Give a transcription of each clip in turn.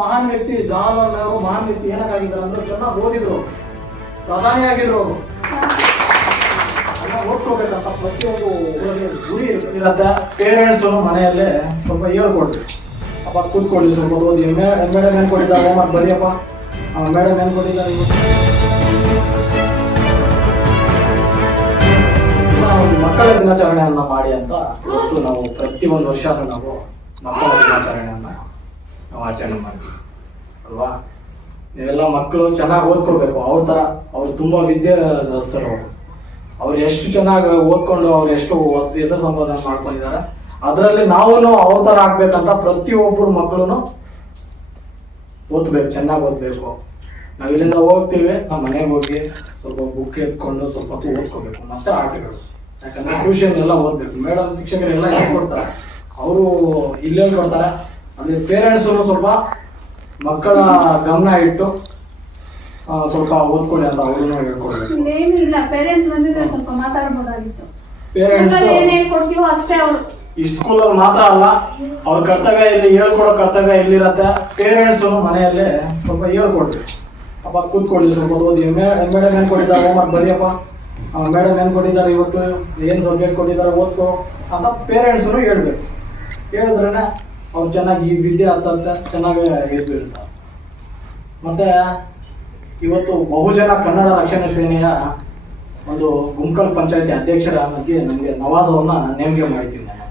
ಮಹಾನ್ ವ್ಯಕ್ತಿ ಜವಾಹರ್ಲಾಲ್ ನೆಹರು ಮಹಾನ್ ವ್ಯಕ್ತಿ ಏನಾಗಿದ್ದಾರೆ ಅಂದ್ರೆ ಚೆನ್ನಾಗಿ ಓದಿದ್ರು. ಪ್ರಧಾನಿ ಆಗಿದ್ರು ಅವರು ಓದ್ಕೋಬೇಕಂತ ಪ್ರತಿಯೊಂದು ಗುರಿ ಇರುತ್ತೆ. ಪೇರೆಂಟ್ಸು ಮನೆಯಲ್ಲೇ ಸ್ವಲ್ಪ ಹೇಳ್ಕೊಡ್ರಿ ಅಪ್ಪ ಕೂತ್ಕೊಳ್ಳಿ, ಸ್ವಲ್ಪ ಓದಿ. ಮೇಡಮ್ ಏನ್ ಕೊಟ್ಟಿದ್ದಾರೆ. ಮತ್ತೆ ಬರೆಯಪ್ಪ ಮೇಡಮ್ ಏನ್ ಕೊಟ್ಟಿದ್ದಾರೆ ನಾವು ಮಕ್ಕಳ ದಿನಾಚರಣೆಯನ್ನ ಮಾಡಿ ಅಂತ ಇವತ್ತು ನಾವು ಪ್ರತಿ ಒಂದು ವರ್ಷ ನಾವು ಮಕ್ಕಳ ದಿನಾಚರಣೆಯನ್ನ ನಾವು ಆಚರಣೆ ಮಾಡ್ತೀವಿ. ಅಲ್ವಾ? ನೀವೆಲ್ಲ ಮಕ್ಕಳು ಚೆನ್ನಾಗಿ ಓದ್ಕೊಳ್ಬೇಕು. ಅವ್ರ ತರ, ಅವ್ರು ತುಂಬಾ ವಿದ್ಯಾಭ್ಯಾಸರು ಅವರು. ಅವ್ರು ಎಷ್ಟು ಚೆನ್ನಾಗಿ ಓದ್ಕೊಂಡು ಅವ್ರು ಎಷ್ಟು ಹೊಸ, ಹೆಸರು ಸಂಪಾದನೆ ಮಾಡ್ಕೊಂಡಿದ್ದಾರೆ, ಅದರಲ್ಲಿ ನಾವು ಅವ್ರ ತರ ಆಗ್ಬೇಕಂತ ಪ್ರತಿಯೊಬ್ಬರು ಮಕ್ಕಳು ಓದ್ಬೇಕು, ಚೆನ್ನಾಗಿ ಓದ್ಬೇಕು. ನಾವ್ ಇಲ್ಲಿಂದ ಹೋಗ್ತೀವಿ ನಮ್ಮ ಮನೆಗೆ ಹೋಗಿ ಸ್ವಲ್ಪ ಬುಕ್ ಎತ್ಕೊಂಡು ಸ್ವಲ್ಪ ಹೊತ್ತು ಓದ್ಕೋಬೇಕು ಮತ್ತೆ ಆಟಗಳು. ಯಾಕಂದ್ರೆ ಟ್ಯೂಷನ್ ಎಲ್ಲ ಓದ್ಬೇಕು. ಮೇಡಮ್ ಶಿಕ್ಷಕರೆಲ್ಲ ಹೇಳ್ಕೊಡ್ತಾರೆ ಅವರು ಇಲ್ಲೆಲ್ಲಿ ಹೇಳ್ಕೊಡ್ತಾರೆ ಅಲ್ಲಿ ಪೇರೆಂಟ್ಸ್ ಸ್ವಲ್ಪ ಮಕ್ಕಳ ಗಮನ ಇಟ್ಟು ಸ್ವಲ್ಪ ಓದ್ಕೊಳ್ಳಿ ಅಂತ ಅವರು ಹೇಳ್ಕೊಡ್ಬೇಕು. ಸ್ಕೂಲ್ ಇಲ್ಲ ಪೇರೆಂಟ್ಸ್ ಬಂದಿದ್ರೆ ಸ್ವಲ್ಪ ಮಾತಾಡ್ಬೋದಾಗಿತ್ತು. Parents- ಸ್ಕೂಲಲ್ಲಿ ಏನ್ ಹೇಳ್ಕೊಡ್ತೀವೋ ಅಷ್ಟೇ ಅವ್ರು. ಈ ಸ್ಕೂಲಲ್ಲಿ ಮಾತ್ರ ಅಲ್ಲ ಅವ್ರ ಕರ್ತವ್ಯ ಇಲ್ಲಿ ಹೇಳ್ಕೊಡೋ ಕರ್ತವ್ಯ ಎಲ್ಲಿರತ್ತೆ ಪೇರೆಂಟ್ಸ್ ಮನೆಯಲ್ಲೇ ಸ್ವಲ್ಪ ಹೇಳ್ಕೊಡ್ರಿ ಅಪ್ಪ ಕೂತ್ಕೊಳ್ಳಿ ಸ್ವಲ್ಪ ಓದಿ. ಮೇಡಮ್ ಏನ್ ಕೊಟ್ಟಿದ್ದಾರೆ? ಹೋಮ್ವರ್ಕ್ ಬರೆಯಪ್ಪ. ಮೇಡಮ್ ಏನ್ ಕೊಟ್ಟಿದ್ದಾರೆ ಇವತ್ತು? ಏನ್ ಸಬ್ಜೆಕ್ಟ್ ಕೊಟ್ಟಿದ್ದಾರೆ? ಓದ್ಕೋ ಅಂತ ಪೇರೆಂಟ್ಸ್ ಹೇಳ್ಬೇಕು. ಹೇಳಿದ್ರೇನೆ ಅವ್ರು ಚೆನ್ನಾಗಿ ಈ ವಿದ್ಯೆ ಅಂತ ಚೆನ್ನಾಗಿ ಇರ್ಬಿಡ್ತಾರೆ ಮತ್ತೆ ಇವತ್ತು ಬಹುಜನ ಕನ್ನಡ ರಕ್ಷಣಾ ಸೇನೆಯ ಒಂದು ಗುಂಕಲ್ ಪಂಚಾಯತಿ ಅಧ್ಯಕ್ಷರ ಬಗ್ಗೆ ನಮಗೆ ನವಾಜವನ್ನ ನೇಮಕ ಮಾಡಿದ್ದೀನಿ ನಾನು.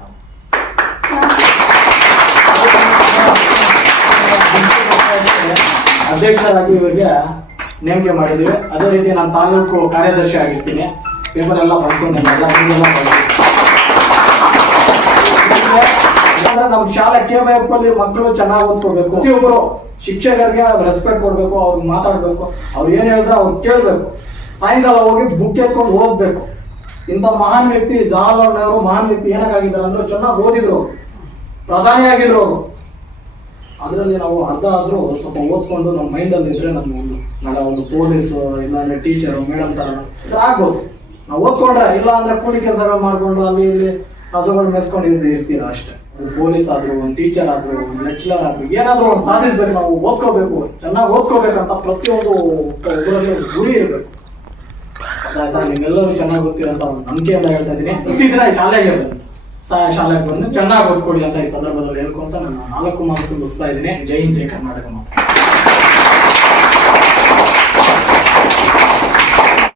ಅಧ್ಯಕ್ಷರಾಗಿ ಇವರಿಗೆ ನೇಮಕ ಮಾಡಿದ್ದೀವಿ. ಅದೇ ರೀತಿ ನಾನು ತಾಲೂಕು ಕಾರ್ಯದರ್ಶಿ ಆಗಿರ್ತೀನಿ. ಪೇಪರ್ ಎಲ್ಲ ಬರ್ಕೊಂಡು ಎಲ್ಲ ಯಾಕಂದ್ರೆ ನಮ್ಮ ಶಾಲೆ ಕೆ ಅಲ್ಲಿ ಮಕ್ಕಳು ಚೆನ್ನಾಗಿ ಓದ್ಕೋಬೇಕು. ಪ್ರತಿಯೊಬ್ಬರು ಶಿಕ್ಷಕರಿಗೆ ರೆಸ್ಪೆಕ್ಟ್ ಕೊಡ್ಬೇಕು, ಅವ್ರು ಮಾತಾಡ್ಬೇಕು, ಅವ್ರು ಏನ್ ಹೇಳಿದ್ರೆ ಅವ್ರು ಕೇಳ್ಬೇಕು. ಸಾಯಂಕಾಲ ಹೋಗಿ ಬುಕ್ ಎತ್ಕೊಂಡು ಓದ್ಬೇಕು. ಇಂಥ ಮಹಾನ್ ವ್ಯಕ್ತಿ ನೆಹರು ಮಹಾನ್ ವ್ಯಕ್ತಿ ಏನಾಗಿದ್ದಾರೆ ಅಂದ್ರೆ ಚೆನ್ನಾಗಿ ಓದಿದ್ರು. ಪ್ರಧಾನಿ ಆಗಿದ್ರು ಅವರು. ಅದರಲ್ಲಿ ನಾವು ಅರ್ಧ ಆದ್ರೂ ಸ್ವಲ್ಪ ಓದ್ಕೊಂಡು ನಮ್ಮ ಮೈಂಡಲ್ಲಿ ಇದ್ರೆ ನಮ್ಮ ನಾಳೆ ಒಂದು ಪೊಲೀಸು ಇಲ್ಲಾಂದ್ರೆ ಟೀಚರು ಮೇಡಮ್ ತರ ಇದ್ರ ಆಗ್ಬೋದು. ನಾವು ಓದ್ಕೊಂಡ್ರೆ ಇಲ್ಲ ಅಂದ್ರೆ ಕೂಲಿ ಕೆಲಸಗಳು ಮಾಡ್ಕೊಂಡು ಅಲ್ಲಿ ಇಲ್ಲಿ ಹಸುಗಳು ಮೆಸ್ಕೊಂಡು ಇರ್ತೀರ ಅಷ್ಟೇ. ಪೊಲೀಸ್ ಆದ್ರು, ಒಂದು ಟೀಚರ್ ಆದ್ರು, ಒಂದು ಲೆಕ್ಚರರ್ ಆದ್ರು, ಏನಾದ್ರೂ ಒಂದು ಸಾಧಿಸ್ಬೇಕು, ನಾವು ಓದ್ಕೋಬೇಕು ಚೆನ್ನಾಗಿ ಓದ್ಕೋಬೇಕಂತ ಪ್ರತಿಯೊಂದು ಊರಲ್ಲಿ ಒಂದು ಗುರಿ ಇರಬೇಕು. ಅದಾಯ್ತಾ ನಿಮ್ಮೆಲ್ಲರೂ ಚೆನ್ನಾಗಿ ಗೊತ್ತಿರೋಂತ ಒಂದು ಅಂತ ಹೇಳ್ತಾ ಇದ್ದೀನಿ. ಪ್ರತಿ ದಿನ ಶಾಲೆಗೆ ಶಾಲೆಗೆ ಬಂದು ಚೆನ್ನಾಗಿ ಓದ್ಕೊಡಿ ಅಂತ ಈ ಸಂದರ್ಭದಲ್ಲಿ ಹೇಳ್ಕೊಂತ ನಾನು ನಾಲ್ಕು ಮಾತು ಮುಗಿಸ್ತಾ ಇದ್ದೀನಿ. ಜೈ ಹಿಂದ್, ಜೈ ಕರ್ನಾಟಕ ಮಾತು.